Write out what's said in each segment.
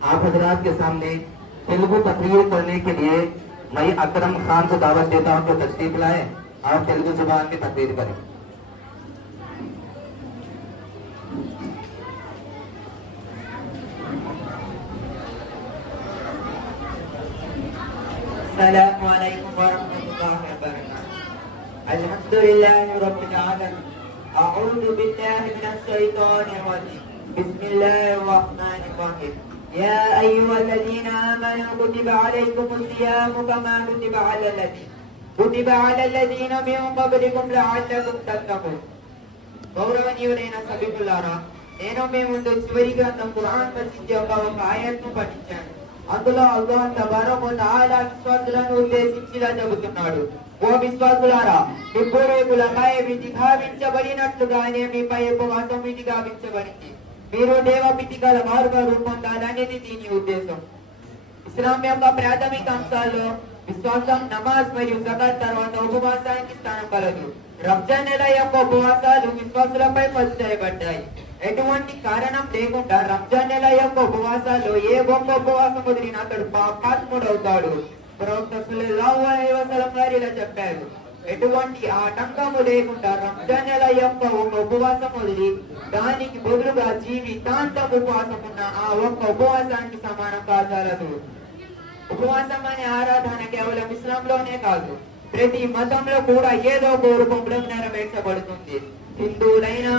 आप हजरात के सामने तेलुगु तकरीर करने के लिए मैं अकरम खान को दावत देता हूं कि तशरीफ लाए और तेलुगु जुबान में तकरीर करें। अस्सलामु अलैकुम वरहमतुल्लाहि वबरकातुहू। अल्हम्दुलिल्लाहि रब्बिल आलमीन। अऊज़ु बिल्लाहि मिनश शैतानिर रजीम। बिस्मिल्लाहिर रहमानिर रहीम। या अय्युहल्लज़ीना आमनू कुतिबा अलैकुमुस सियामु कमा कुतिबा अलल्लज़ीना मिन क़ब्लिकुम लअल्लकुम तत्तक़ून। గౌరవనీయులైన సభ్యులారా, నేను మీ ముందు చివరి గ్రంథం ఖురాన్ మసీద్ యొక్క ఒక ఆయత్ను పఠించాను. అందులో అల్లాహ్ తబారక వ తఆలా విశ్వాసులను ఉద్దేశించి ఇలా చెబుతున్నాడు: ఓ విశ్వాసులారా, మీ పూర్వీకులపై విధి గావించబడినట్లుగానే మీపై ఉపవాసం విధి గావించబడింది. మీరు దేవభీతి గల వారుగా రూపొందాలనేది దీని ఉద్దేశం. ఇస్లాం యొక్క ప్రాథమిక అంశాల్లో విశ్వాసం, నమాజ్ మరియు జకాత్ తర్వాత ఉపవాసానికి స్థానం కలదు. రంజాన్ నెల యొక్క ఉపవాసాలు విశ్వాసులపై ఫర్జ్ చేయబడ్డాయి. ఎటువంటి కారణం లేకుండా రంజాన్ నెల యొక్క ఉపవాసాల్లో ఏ గొప్ప ఉపవాసం వదిలినా అతడు పాపాత్ముడవుతాడు. ప్రవక్త సల్లల్లాహు అలైహి వసల్లం గారు ఇలా చెప్పారు: ఎటువంటి ఆటంకము లేకుండా రంజాన్ నెల యొక్క ఒక ఉపవాసం వదిలి దానికి బదులుగా జీవితాంతం ఉపవాసం ఉన్న ఆ ఒక్క ఉపవాసానికి సమానం కాజాలదు. ఉపవాసం అనే ఆరాధన కేవలం ఇస్లాంలోనే కాదు, ప్రతి మతంలో కూడా ఏదో ఒక రూపంలో నెరవేర్చబడుతుంది. హిందువులైనా,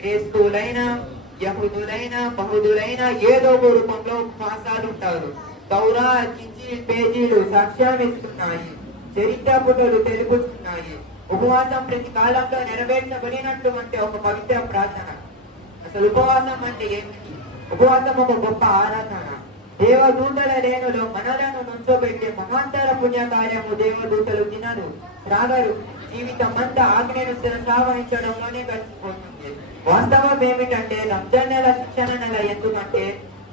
క్రైస్తవులైనా, యహూదులైనా, బహుదులైనా ఏదో ఒక రూపంలో ఉపవాసాలు ఉంటారు. తౌరాత్, ఇంజీల్ పేజీలు సాక్ష్యం ఇస్తున్నాయి, చరిత్ర పుటలు తెలుపుతున్నాయి. ఉపవాసం ప్రతి కాలంలో నెరవేర్చబడినటువంటి ఒక పవిత్ర ప్రార్థన. అసలు ఉపవాసం అంటే ఏమిటి? ఉపవాసం ఒక గొప్ప ఆరాధన. దేవదూతల రేణులో మనలను నుంచోబెట్టే మహాంతర పుణ్యకార్యము. దేవదూతలు తినరు, త్రాగరు, జీవితం అంతా ఆజ్ఞను శిరసావహించడంలోనే గడిచిపోతుంది. వాస్తవం ఏమిటంటే రంజాన్ నెల శిక్షణ నెల. ఎందుకంటే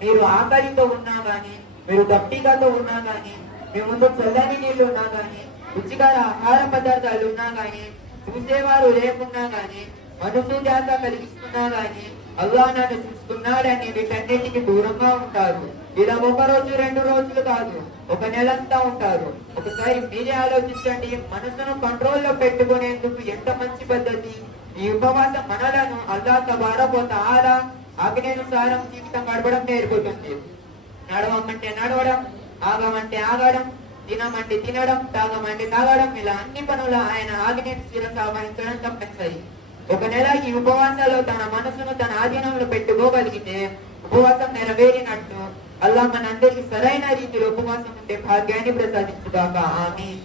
మీరు ఆకలితో ఉన్నా గాని, మీరు దప్పికతో ఉన్నా గాని, మీ ముందు చల్లని నీళ్లు ఉన్నా గాని, రుచికర ఆహార పదార్థాలు ఉన్నా గాని, చూసేవారు లేకున్నా గాని, మనసు ధ్యాస కలిగిస్తున్నా గాని అల్లాహ్ నన్ను చూస్తున్నాడని వీటన్నిటికి దూరంగా ఉంటారు. ఇలా ఒక రోజు, 2 రోజులు కాదు, ఒక నెలంతా ఉంటారు. ఒకసారి మీరే ఆలోచించండి, మనసును కంట్రోల్లో పెట్టుకునేందుకు ఎంత మంచి పద్ధతి. ఈ ఉపవాసం మనలను అల్లాహ్ తబారక వ తఆలా ఆజ్ఞానుసారం జీవితం గడపడం నేర్పుతుంది. నడవమంటే నడవడం, ఆగమంటే ఆగడం, తినమంటే తినడం, తాగమంటే తాగడం, ఇలా అన్ని పనులు ఆయన ఆజ్ఞను శిరసావహించడం తప్పనిసరి. ఒక నెల ఈ ఉపవాసాలు తన మనసును తన ఆధీనంలో పెట్టుకోగలిగితే ఉపవాసం నెరవేరినట్టు. అల్లాహ్ మనందరికీ సరైన రీతిలో ఉపవాసం ఉండే భాగ్యాన్ని ప్రసాదించుగాక. ఆమీన్.